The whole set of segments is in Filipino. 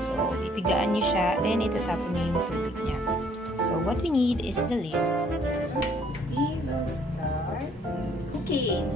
So, ipigaan nyo siya, then itatapon nyo yung tubig niya. So, what we need is the leaves. We will start cooking.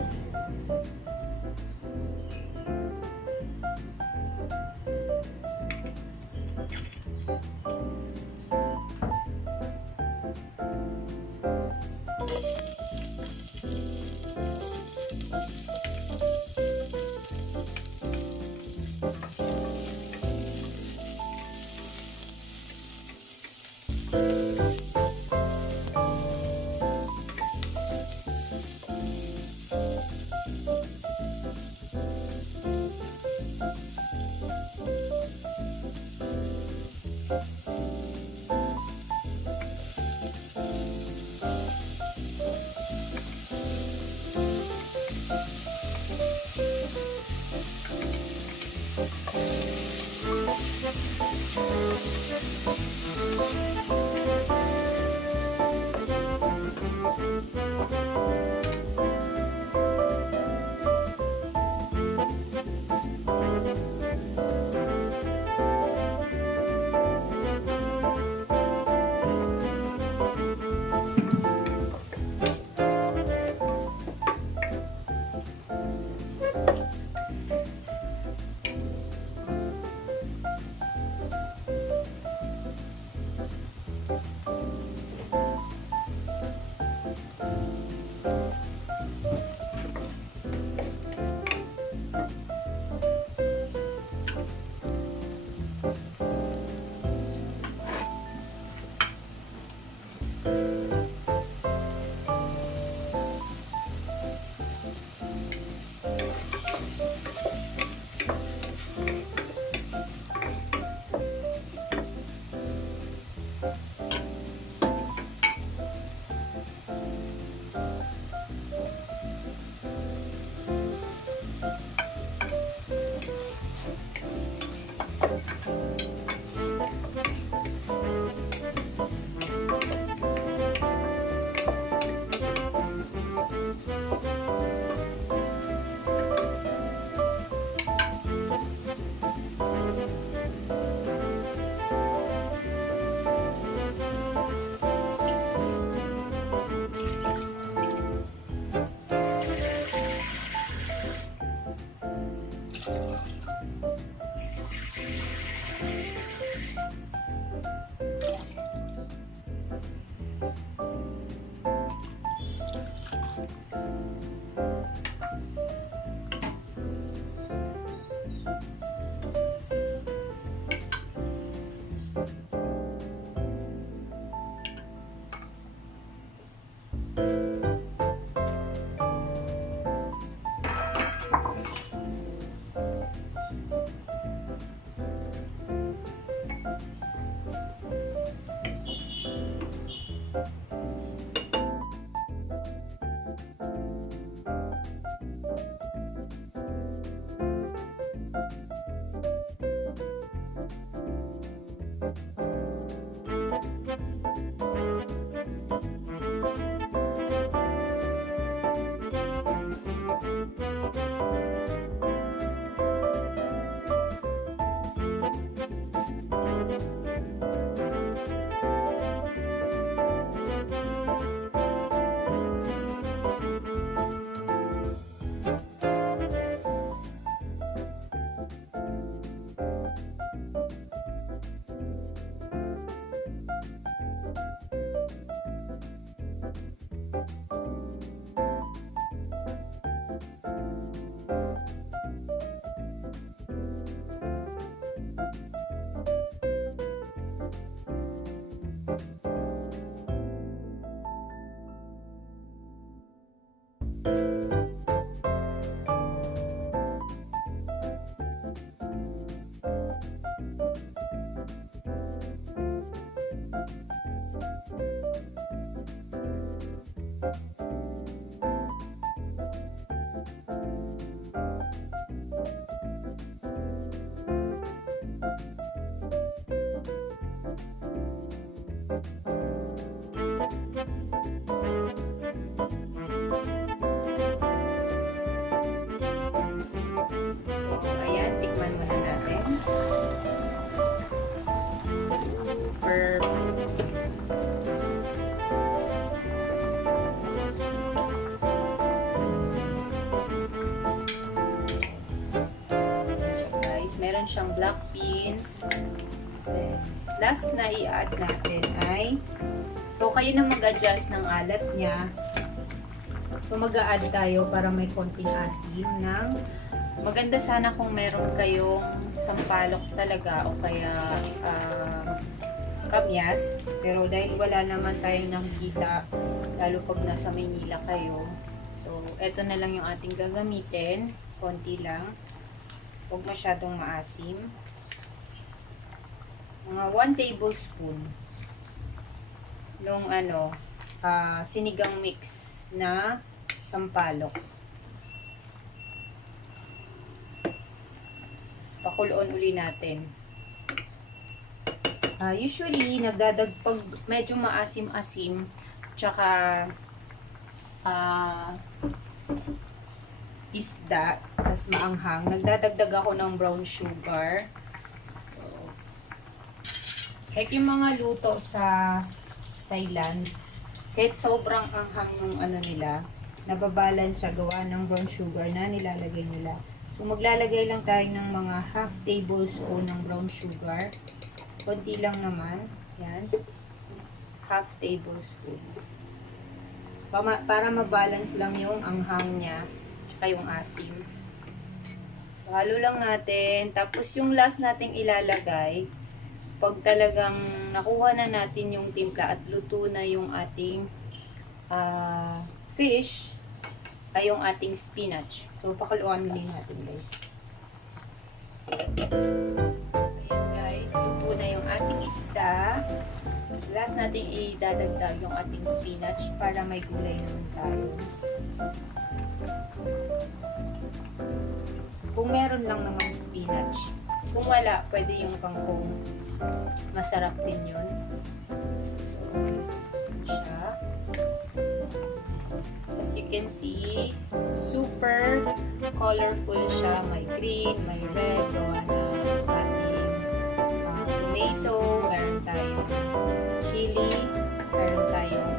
meron siyang black beans. Then, last na i-add natin ay, so kayo na mag-adjust ng alat niya. So mag-a-add tayo para may konting asim ng, maganda sana kung meron kayong sampalok talaga o kaya kamyas. Pero dahil wala naman tayong nakikita, lalo pag nasa Maynila kayo. So, eto na lang yung ating gagamitin. Konti lang. Huwag masyadong maasim. Mga 1 tablespoon nung sinigang mix na sampalok. Tapos pakuloon uli natin. Usually, pag medyo maasim-asim, tsaka isda, tas maanghang, nagdadagdag ako ng brown sugar. So, like yung mga luto sa Thailand, kahit sobrang anghang nung nila, nababalance siya gawa ng brown sugar na nilalagay nila. So, maglalagay lang tayo ng mga half tablespoon ng brown sugar. Konti lang naman. Yan. Half tablespoon. Para mabalance lang yung anghang niya tsaka yung asim. Halo lang natin. Tapos yung last nating ilalagay, pag talagang nakuha na natin yung timpla at luto na yung ating fish, ay yung ating spinach. So, pakuluan ulit natin, guys. Ayan, guys. Luto na yung ating isda. Last natin idadagdag yung ating spinach para may gulay naman tayo. Kung meron lang naman spinach. Kung wala, pwede yung kangkong. Masarap din yun. So, siya. As you can see, super colorful siya. May green, may red, gawa ng ating tomato, meron tayong chili, meron tayong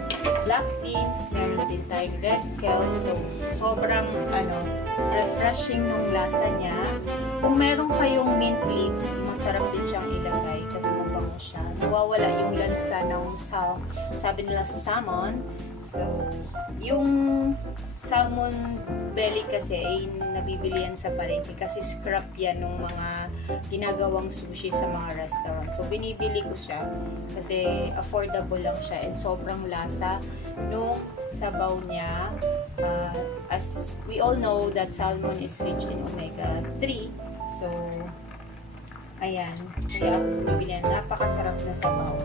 black beans, meron din tayong red kale. So, sobrang refreshing nung lasa niya. Kung meron kayong mint leaves, masarap din siyang ilagay kasi mabango siya. Nawawala yung lansa ng sabi nila salmon. So, yung salmon belly kasi ay nabibili yan sa palengke kasi scrap yan ng mga ginagawang sushi sa mga restaurant. So, binibili ko siya kasi affordable lang siya and sobrang lasa nung sabaw niya. As we all know that salmon is rich in omega-3. So, ayan. Kaya ako bibili yan. Napakasarap na sabaw.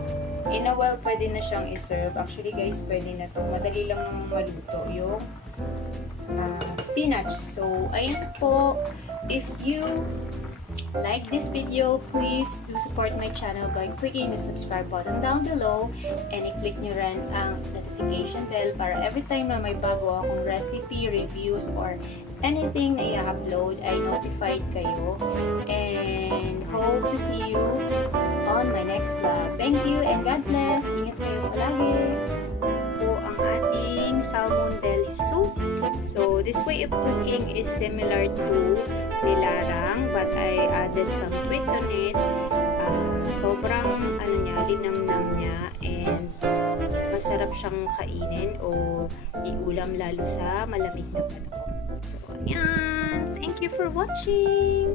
In a while, pwede na siyang iserve. Actually, guys, pwede na to. Madali lang namang maluto yung spinach. So, ayan po. If you like this video, please do support my channel by clicking the subscribe button down below and i-click nyo rin ang notification bell para every time na may bago akong recipe, reviews, or anything na i-upload ay notified kayo. And hope to see you on my next vlog. Thank you and God bless. Ingat kayo palagi. Po ang ating salmon belly soup. So this way of cooking is similar to nilarang, but I added some twist on it. Sobrang linamnam niya and masarap siyang kainin o iulam lalo sa malamig na panahon. So ayan, thank you for watching.